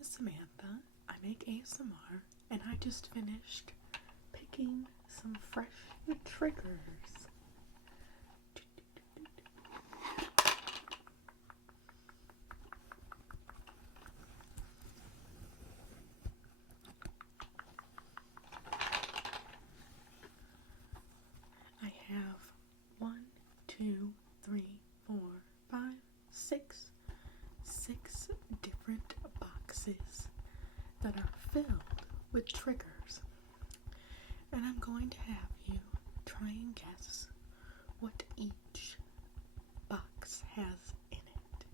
is Samantha. I make ASMR, and I just finished picking some fresh triggers. I have 1, 2, 3, 4, 5, 6 different boxes that are filled with triggers, and I'm going to have you try and guess what each box has in it.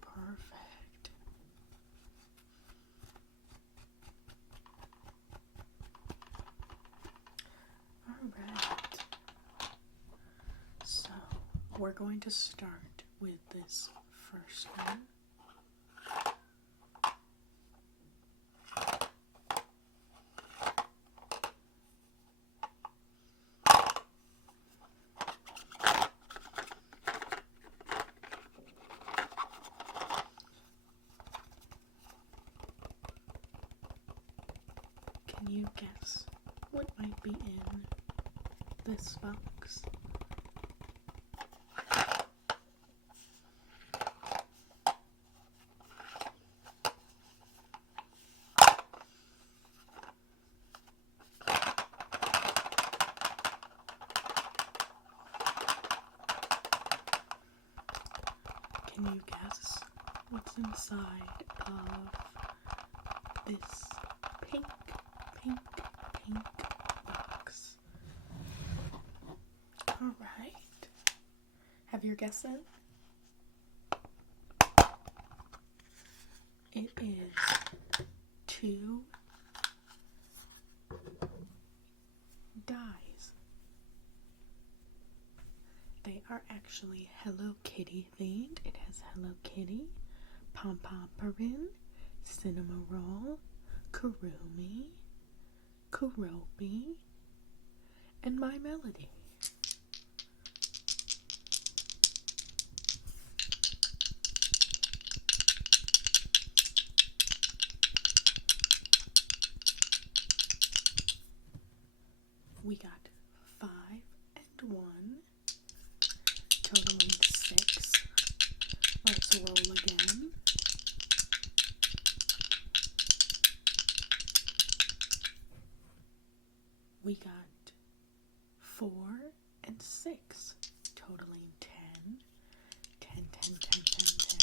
Perfect. Alright, so we're going to start with this first one. Can you guess what might be in this box? Can you guess what's inside of this pink box? Alright. Have your guess in? It is 2 dies. They are actually Hello Kitty themed. It has Hello Kitty, Pom Pom Purin, Cinema Roll, Kurumi, Kurobi, and My Melody. We got 5 and 1, totaling 6. Let's roll again. We got 4 and 6, totaling 10. 10, 10, 10, 10, 10.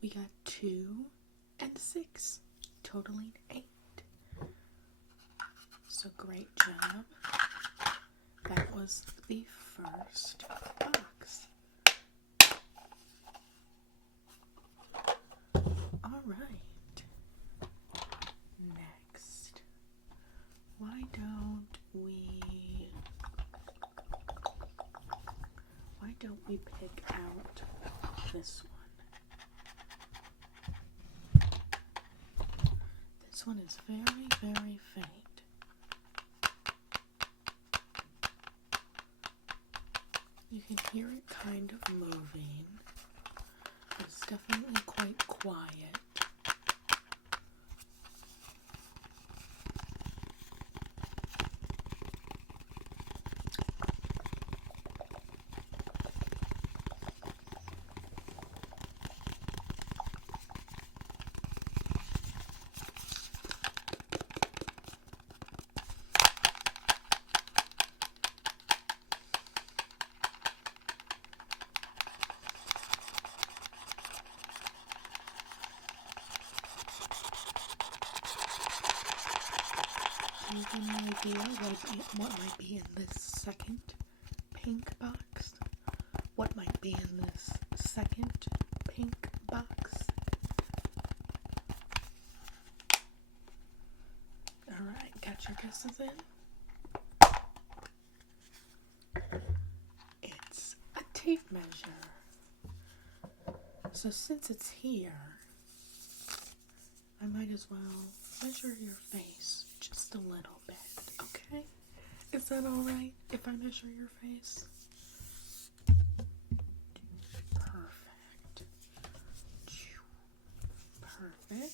We got 2 and 6, totaling 8. So great job. That was the first box. Alright. Next. Why don't we pick out this one? This one is very, very faint. You can hear it kind of moving. It's definitely quite quiet. Do you have any idea what might be in this second pink box? What might be in this second pink box? Alright, got your guesses in? It's a tape measure. So since it's here, I might as well measure your face just a little bit, okay? Is that alright if I measure your face? Perfect. Perfect.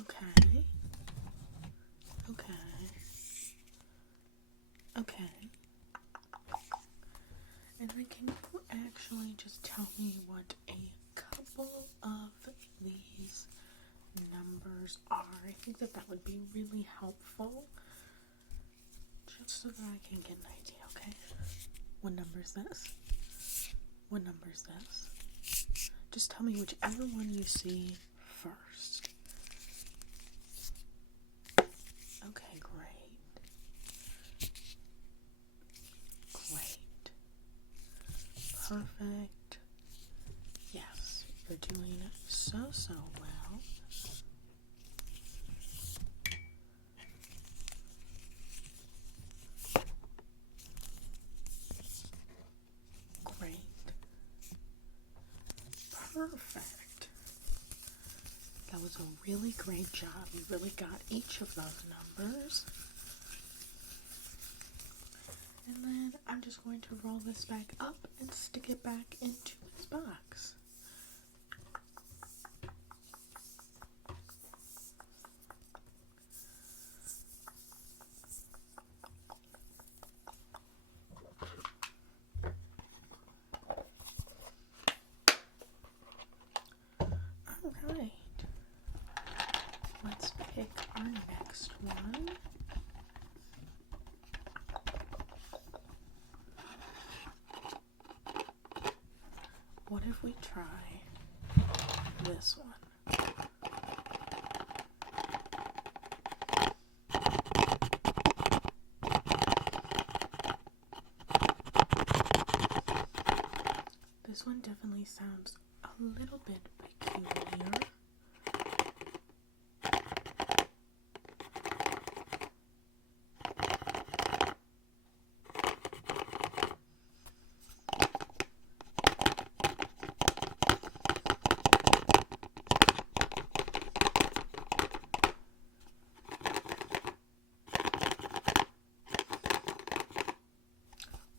Okay. Okay. Okay. And then can you actually just tell me what a couple of these numbers are? I think that would be really helpful. Just so that I can get an idea, okay? What number is this? What number is this? Just tell me whichever one you see first. Okay, great. Great. Perfect. Yes, you're doing so well. Great. Perfect. That was a really great job. You really got each of those numbers. And then I'm just going to roll this back up and stick it back into its box. Alright. Let's pick our next one. What if we try this one? This one definitely sounds a little bit peculiar.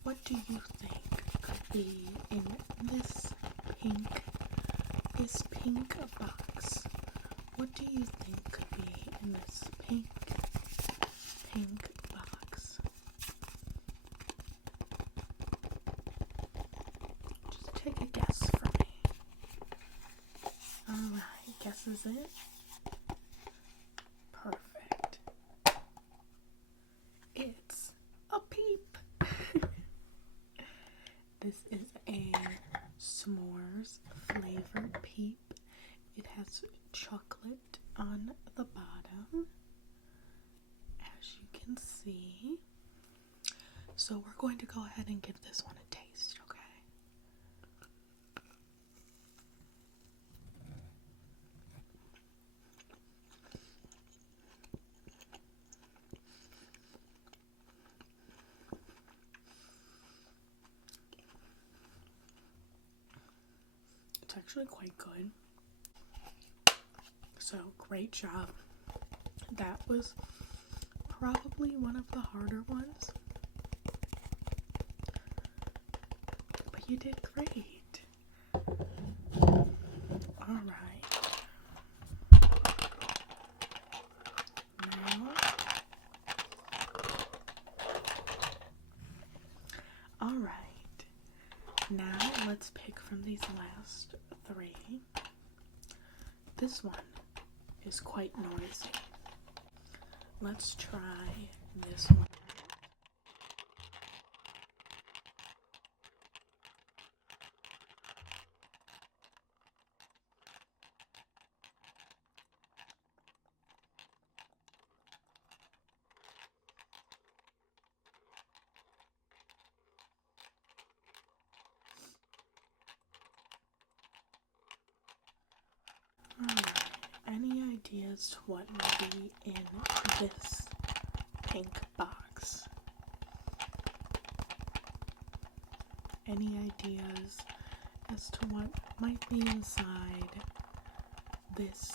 What do you think could be in this pink box? What do you think could be in this pink box? Just take a guess for me. Alright, guess is it? Perfect. It's a peep. This is a s'mores flavored peep. It has chocolate on the bottom, as you can see. So we're going to go ahead and give this one a taste, okay? It's actually quite good. So, great job. That was probably one of the harder ones. But you did great. Alright. Now let's pick from these last three. This one is quite noisy. Let's try this one. Any ideas to what may be in this pink box? Any ideas as to what might be inside this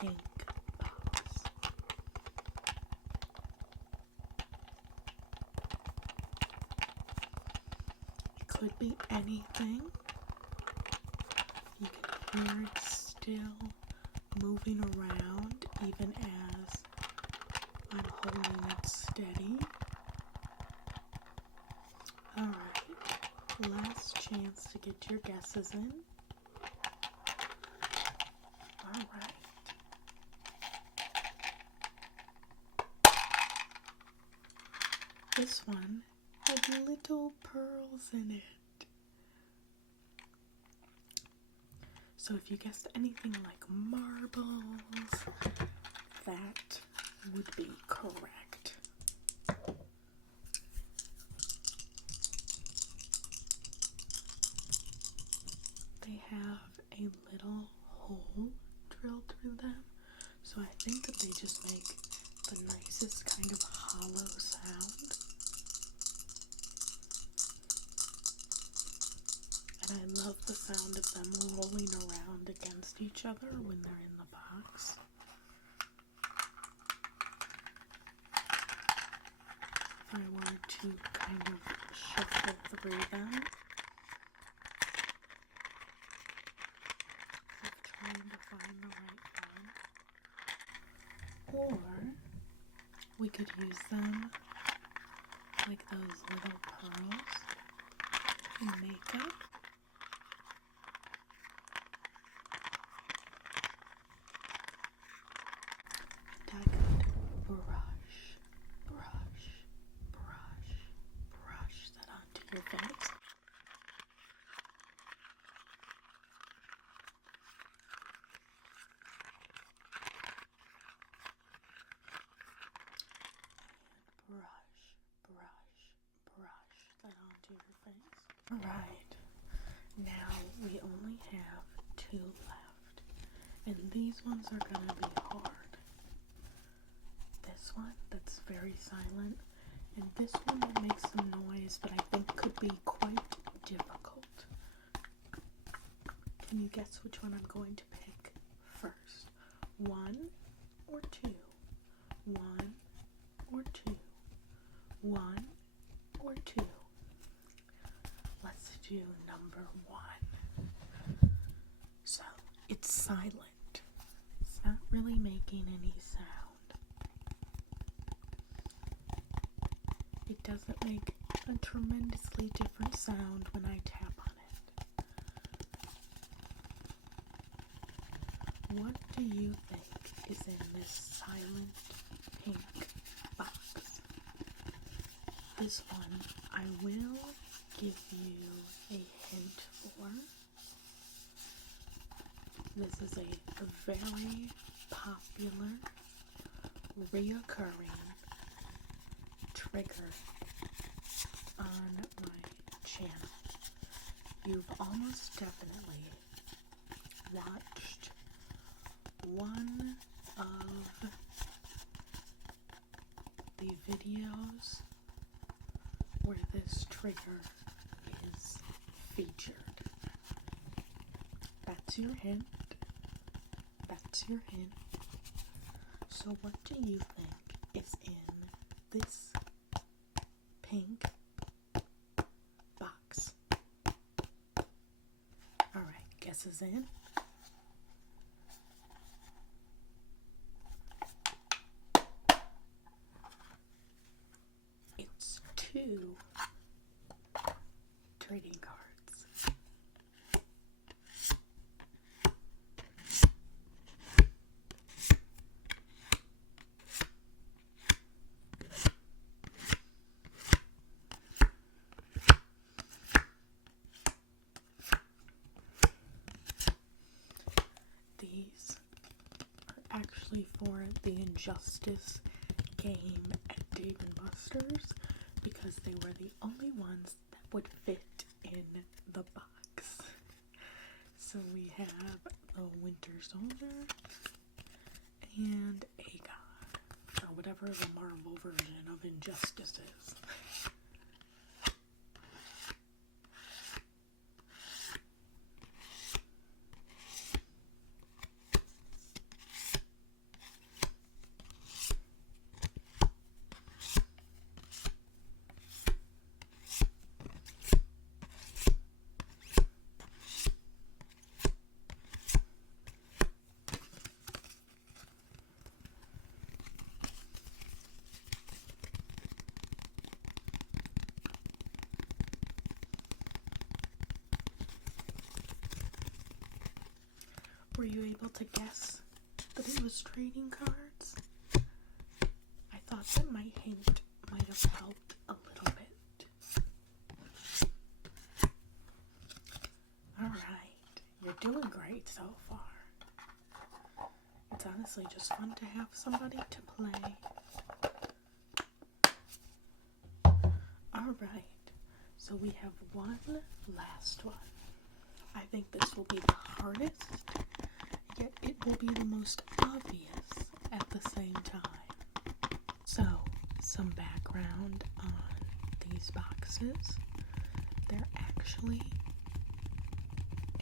pink box. It could be anything. You can hear it still moving around even as I'm holding it steady. Alright, last chance to get your guesses in. Alright. This one has little pearls in it. So if you guessed anything like marbles, that would be correct. They have a little hole drilled through them, so I think that they just make the nicest kind of hollow sound. And I love the sound of them rolling around against each other when they're in the box. If I were to kind of shuffle through them, trying to find the right one. Or we could use them like those little pearls in makeup. And I could brush that onto your face. Brush that onto your face. Alright, now we only have 2 left, and these ones are gonna be hard. This one, that's very silent, and this one that makes some noise, but I think could be quite difficult. Can you guess which one I'm going to pick first? 1 or 2? 1 or 2? 1 or 2? Let's do number 1. So, it's silent. It's not really making any sound. It doesn't make a tremendously different sound when I tap on it. What do you think is in this silent pink box? This one I will give you a hint for. This is a very popular, reoccurring trigger on my channel. You've almost definitely watched one of the videos where this trigger is featured. That's your hint. That's your hint. So what do you think is in this pink box? Alright, guesses in. It's 2 trading cards. These are actually for the Injustice game at Dave & Buster's because they were the only ones that would fit in the box. So we have the Winter Soldier and Aegon, or whatever the Marvel version of Injustice is. Were you able to guess that it was trading cards? I thought that my hint might have helped a little bit. Alright, you're doing great so far. It's honestly just fun to have somebody to play. Alright, so we have one last one. I think this will be the hardest, yet it will be the most obvious at the same time. So, some background on these boxes. They're actually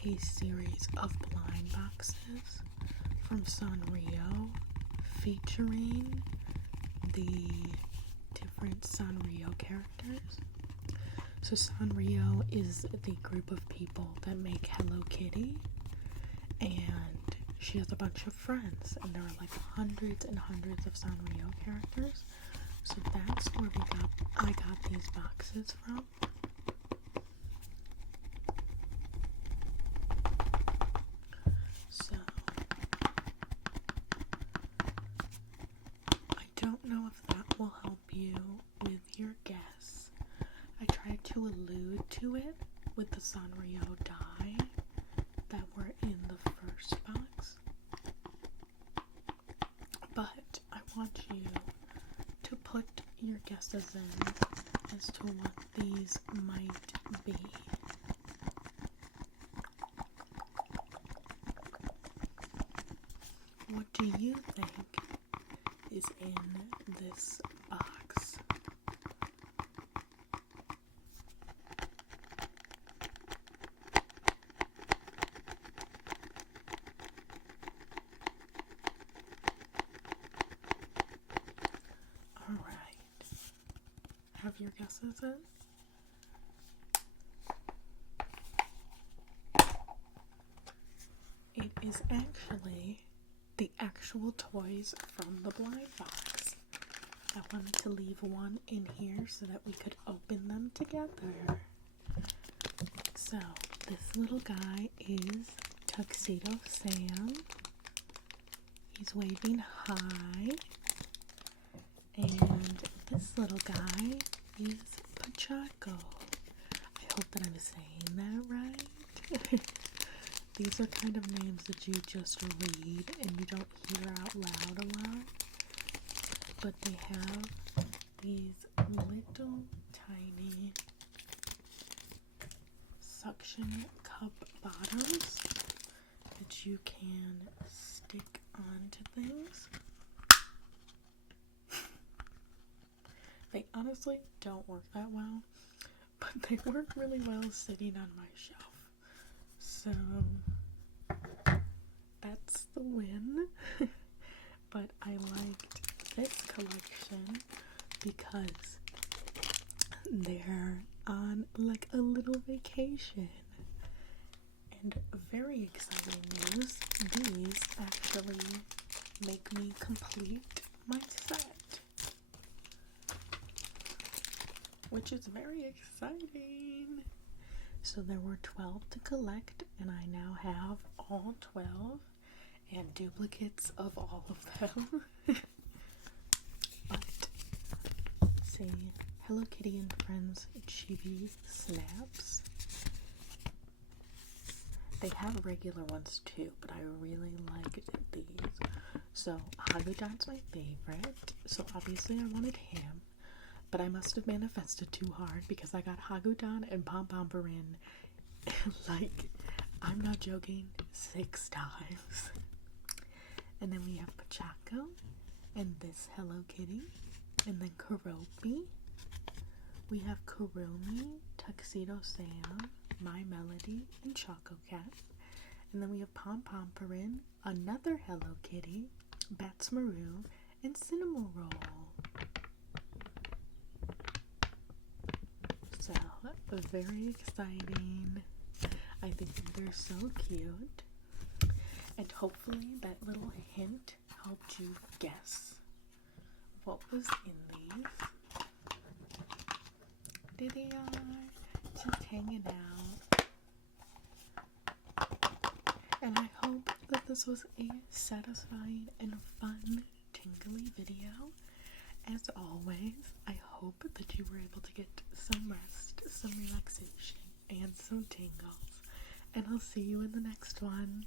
a series of blind boxes from Sanrio, featuring the different Sanrio characters. So Sanrio is the group of people that make Hello Kitty, and she has a bunch of friends, and there are like hundreds and hundreds of Sanrio characters. So that's where I got these boxes from. So I don't know if that will help you with your guess. I tried to allude to it with the Sanrio die that were in the first box, but I want you to put your guesses in as to what these might be. What do you think is in this box? Alright. Have your guesses in? It is actually the actual toys from the blind box. I wanted to leave one in here so that we could open them together. So, this little guy is Tuxedo Sam. He's waving hi. And this little guy is Pachaco. I hope that I'm saying that right. These are kind of names that you just read and you don't hear out loud a lot. But they have these little tiny suction cup bottoms that you can stick onto things. They honestly don't work that well, but they work really well sitting on my shelf. So that's the win. But I liked this collection because they're on like a little vacation. And very exciting news, these actually make me complete my set, which is very exciting. So there were 12 to collect, and I now have all 12 and duplicates of all of them. But let's see, Hello Kitty and Friends Chibi Snaps. They have regular ones too, but I really liked these. So Hagudon's my favorite, so obviously I wanted him. But I must have manifested too hard because I got Hagudon and Pom Pomporin, like, I'm not joking, 6 times. And then we have Pachaco, and this Hello Kitty, and then Kuropi. We have Kurumi, Tuxedo Sam, My Melody, and Choco Cat. And then we have Pom Pomporin, another Hello Kitty, Bats Maru, and Cinnamon Roll. So, very exciting. I think they're so cute. And hopefully that little hint helped you guess what was in these. There they are, just hanging out. And I hope that the this was a satisfying and fun, tingly video. As always, I hope that you were able to get some rest, some relaxation, and some tingles. And I'll see you in the next one.